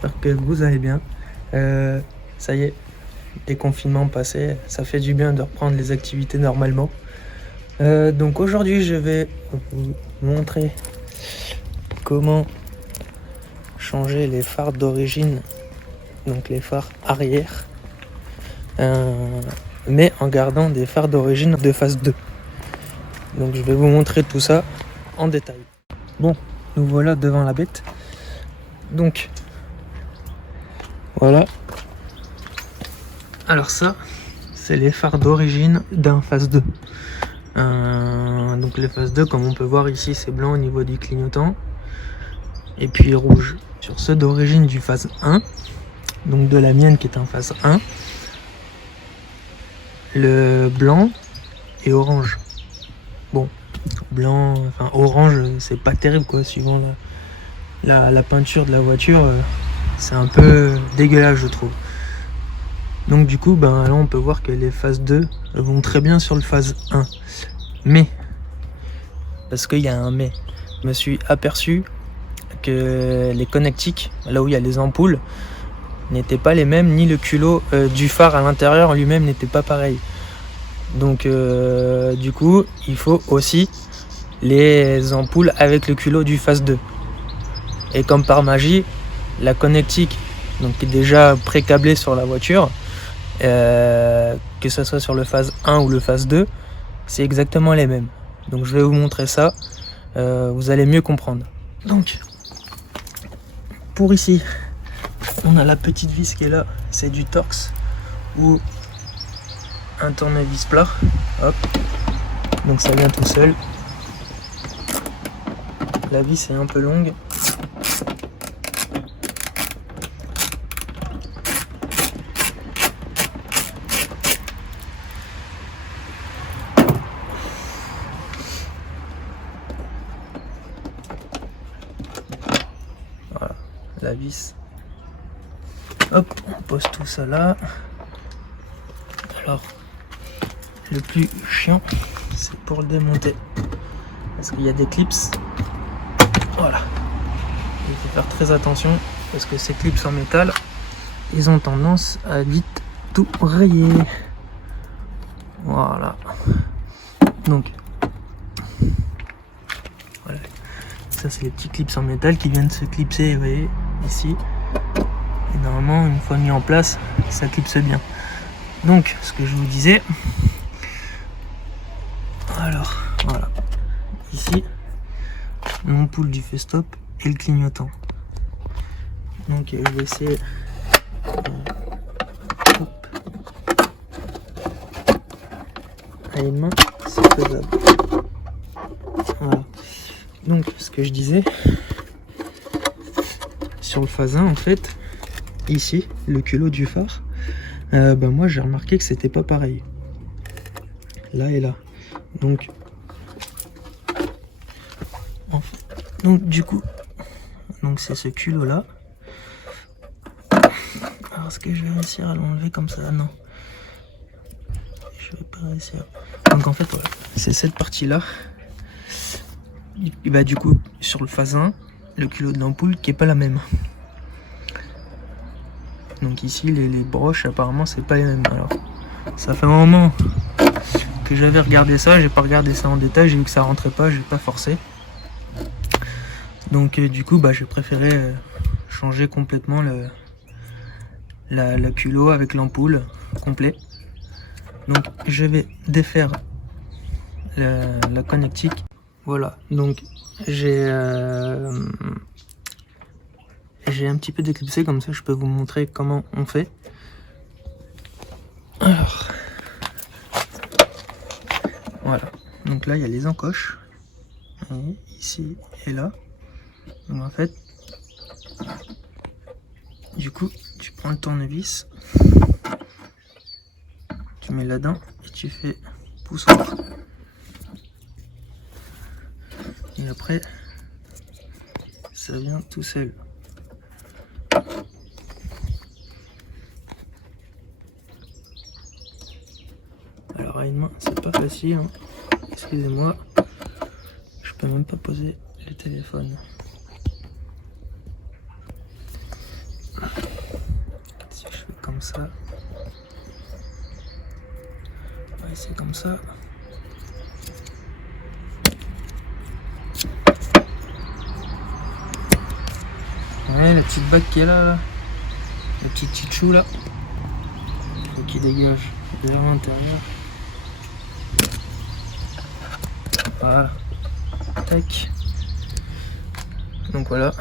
j'espère que vous allez bien. Ça y est, déconfinement passé, ça fait du bien de reprendre les activités normalement. Donc aujourd'hui, je vais vous montrer comment changer les phares d'origine, donc les phares arrière, mais en gardant des phares d'origine de phase 2. Donc je vais vous montrer tout ça en détail. Bon, nous voilà devant la bête. Donc voilà. Alors ça, c'est les phares d'origine d'un phase 2. Donc les phases 2, comme on peut voir ici, c'est blanc au niveau du clignotant. Et puis rouge. Sur ceux d'origine du phase 1, donc de la mienne qui est en phase 1, le blanc et orange. Bon, blanc, enfin orange, c'est pas terrible quoi, suivant la peinture de la voiture, c'est un peu dégueulasse je trouve. Donc du coup, là on peut voir que les phases 2 vont très bien sur le phase 1. Mais, parce qu'il y a un mais, je me suis aperçu que les connectiques, là où il y a les ampoules, n'étaient pas les mêmes, ni le culot du phare à l'intérieur lui-même n'était pas pareil. Donc du coup, il faut aussi les ampoules avec le culot du phase 2. Et comme par magie, la connectique, donc qui est déjà pré-câblée sur la voiture, que ce soit sur le phase 1 ou le phase 2, c'est exactement les mêmes. Donc je vais vous montrer ça, vous allez mieux comprendre. Donc, pour ici, on a la petite vis qui est là, c'est du Torx ou un tournevis plat. Hop, donc ça vient tout seul. La vis est un peu longue. Voilà, la vis. Hop, on pose tout ça là. Alors, le plus chiant, c'est pour le démonter. Parce qu'il y a des clips. Voilà. Il faut faire très attention parce que ces clips en métal, ils ont tendance à vite tout rayer. Voilà. Donc, voilà. Ça, c'est les petits clips en métal qui viennent se clipser, vous voyez, ici. Et normalement, une fois mis en place, ça clipse bien. Donc, ce que je vous disais. Alors, voilà. Ici, l'ampoule du feu-stop et le clignotant. Donc, je vais essayer. À une main, c'est faisable. Voilà. Donc, ce que je disais, sur le phase 1, en fait, ici, le culot du phare, moi j'ai remarqué que c'était pas pareil. Là et là. Donc, du coup, c'est ce culot là. Alors, est-ce que je vais réussir à l'enlever comme ça? Non. Je vais pas réussir. Donc en fait, voilà, c'est cette partie là. Et du coup, sur le phase 1, le culot de l'ampoule qui est pas la même. Donc ici, les broches, apparemment, c'est pas les mêmes. Alors, ça fait un moment que j'avais regardé ça, j'ai pas regardé ça en détail, j'ai vu que ça rentrait pas, j'ai pas forcé. Donc du coup, j'ai préféré changer complètement la culot avec l'ampoule complet. Donc je vais défaire la connectique. Voilà, donc j'ai un petit peu déclipsé, comme ça je peux vous montrer comment on fait. Alors, voilà, donc là il y a les encoches, ici et là. Donc en fait, du coup, tu prends le tournevis, tu mets là-dedans et tu fais poussoir. Et après, ça vient tout seul. Alors à une main, c'est pas facile, hein. Excusez-moi, je peux même pas poser le téléphone. comme ça. Ouais, c'est comme ça. Ouais, la petite bague qui est là. Le petit chichou là. Qui dégage vers l'intérieur. Voilà. Tac. Donc voilà.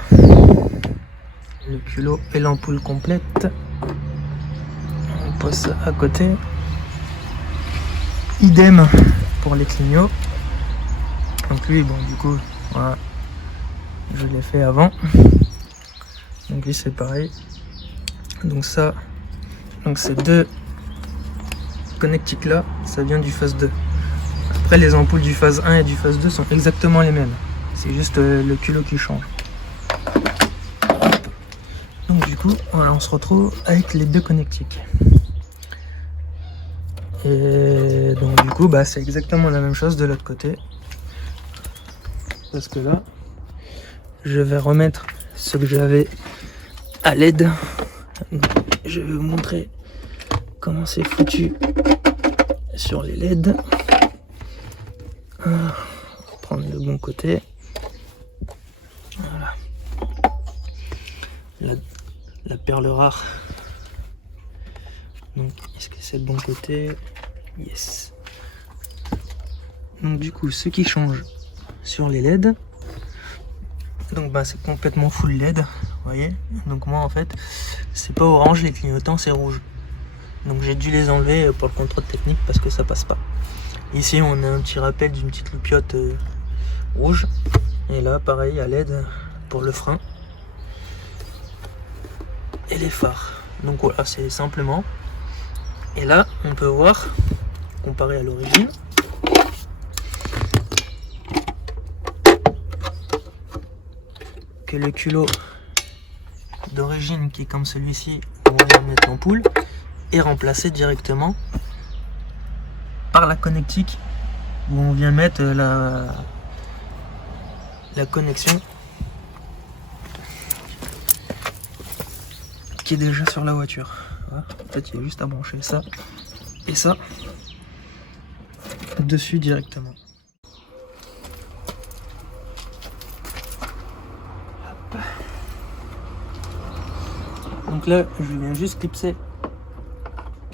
Le culot et l'ampoule complète. On pose ça à côté. Idem pour les clignots. Donc lui, bon, du coup, voilà. Je l'ai fait avant. Donc lui, c'est pareil. Donc ça, donc ces deux connectiques là, ça vient du phase 2. Après, les ampoules du phase 1 et du phase 2 sont exactement les mêmes. C'est juste le culot qui change. Donc du coup, voilà, on se retrouve avec les deux connectiques. Et donc du coup, bah, c'est exactement la même chose de l'autre côté. Parce que là, je vais remettre ce que j'avais à LED. Je vais vous montrer comment c'est foutu sur les LED. On va prendre le bon côté. Voilà. La perle rare. Donc, est-ce que c'est le bon côté? Yes. Donc du coup, ce qui change sur les LED, donc bah, c'est complètement full LED, vous voyez. Donc moi en fait, c'est pas orange les clignotants, c'est rouge. Donc j'ai dû les enlever pour le contrôle technique parce que ça passe pas. Ici on a un petit rappel d'une petite loupiote rouge. Et là pareil à LED pour le frein et les phares. Donc voilà, c'est simplement. Et là on peut voir, comparé à l'origine, que le culot d'origine qui est comme celui-ci où on va mettre l'ampoule est remplacé directement par la connectique où on vient mettre la connexion qui est déjà sur la voiture. Voilà. En fait, il y a juste à brancher ça et ça dessus directement. Hop. Donc là, je viens juste clipser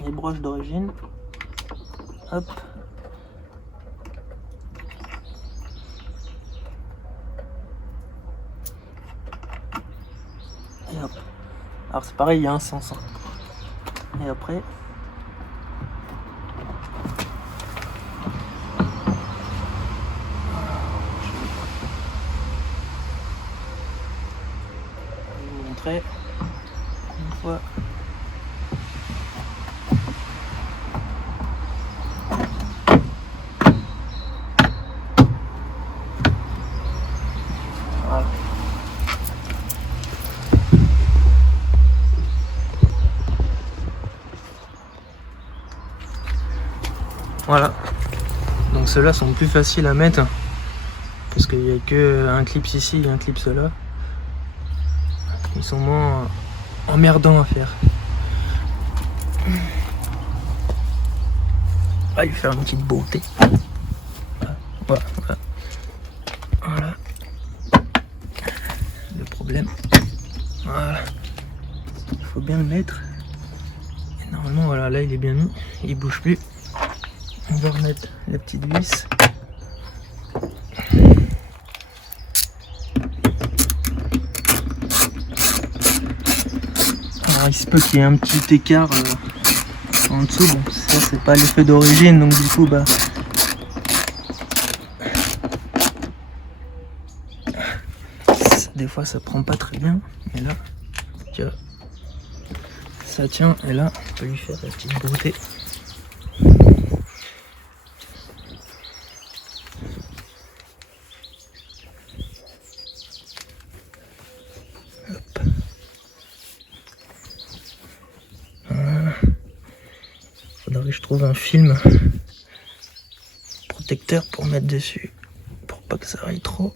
les broches d'origine. Hop. Et hop. Alors c'est pareil, il y a un sens. Et après, je vais vous montrer une fois. Voilà. Voilà. Donc ceux-là sont plus faciles à mettre parce qu'il n'y a que un clip ici et un clip là. Ils sont moins emmerdants à faire. On va lui faire une petite beauté. Voilà, voilà. Voilà. Le problème. Voilà. Il faut bien le mettre. Et normalement, voilà, là il est bien mis. Il bouge plus. On va remettre la petite vis. Alors il se peut qu'il y ait un petit écart en dessous. Bon, ça c'est pas l'effet d'origine, donc du coup bah des fois ça prend pas très bien. Mais là, tu vois, ça tient et là on peut lui faire la petite beauté. Faudrait que je trouve un film protecteur pour mettre dessus, pour pas que ça aille trop.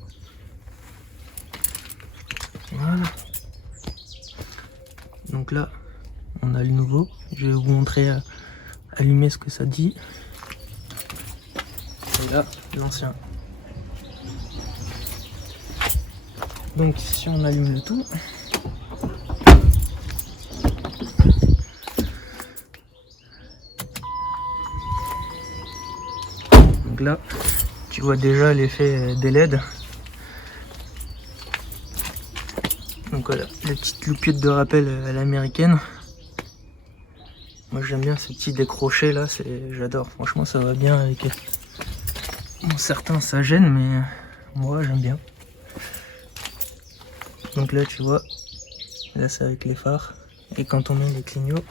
Voilà. Donc là, on a le nouveau. Je vais vous montrer allumer ce que ça dit. Et là, l'ancien. Donc si on allume le tout, donc là, tu vois déjà l'effet des LED. Donc voilà, les petites loupiottes de rappel à l'américaine. Moi j'aime bien ces petits décrochés là, j'adore. Franchement ça va bien avec... Bon, certains ça gêne, mais moi j'aime bien. Donc là tu vois, là c'est avec les phares. Et quand on met les clignots,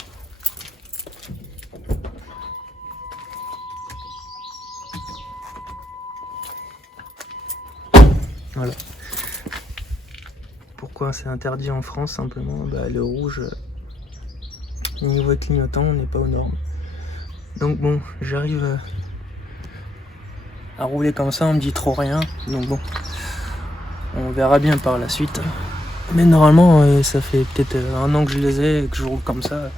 voilà. Pourquoi c'est interdit en France? Simplement, le rouge, niveau clignotant, on n'est pas aux normes. Donc bon, j'arrive à rouler comme ça, on me dit trop rien. Donc bon, on verra bien par la suite. Mais normalement, ça fait peut-être 1 an que je les ai et que je roule comme ça.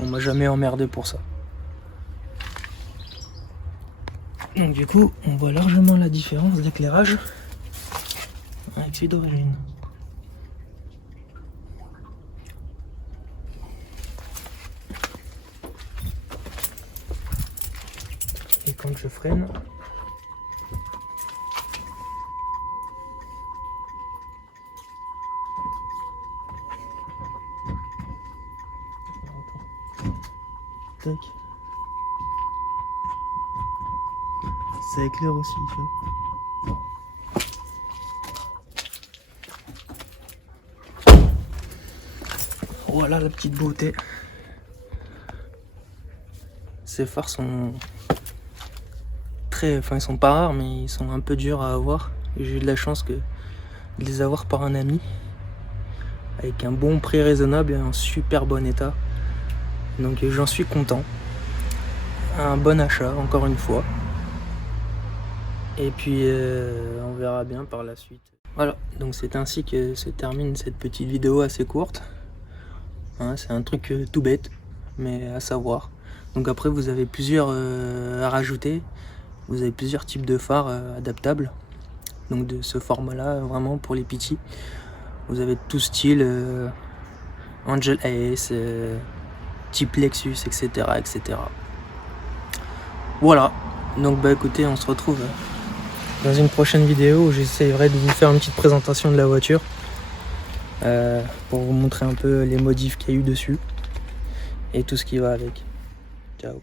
On m'a jamais emmerdé pour ça. Donc du coup, on voit largement la différence d'éclairage avec celui d'origine. Et quand je freine, tac, ça éclaire aussi, tu vois. Voilà la petite beauté. Ces phares sont très, ils sont pas rares, mais ils sont un peu durs à avoir. J'ai eu de la chance de les avoir par un ami, avec un bon prix raisonnable et un super bon état. Donc j'en suis content. Un bon achat, encore une fois. Et puis on verra bien par la suite. Voilà, donc c'est ainsi que se termine cette petite vidéo assez courte. Hein, c'est un truc tout bête, mais à savoir. Donc après vous avez plusieurs à rajouter. Vous avez plusieurs types de phares adaptables. Donc de ce format là, vraiment pour les petits. Vous avez tout style, Angel Ace, type Lexus, etc., etc. Voilà, donc écoutez, on se retrouve dans une prochaine vidéo où j'essaierai de vous faire une petite présentation de la voiture pour vous montrer un peu les modifs qu'il y a eu dessus et tout ce qui va avec. Ciao.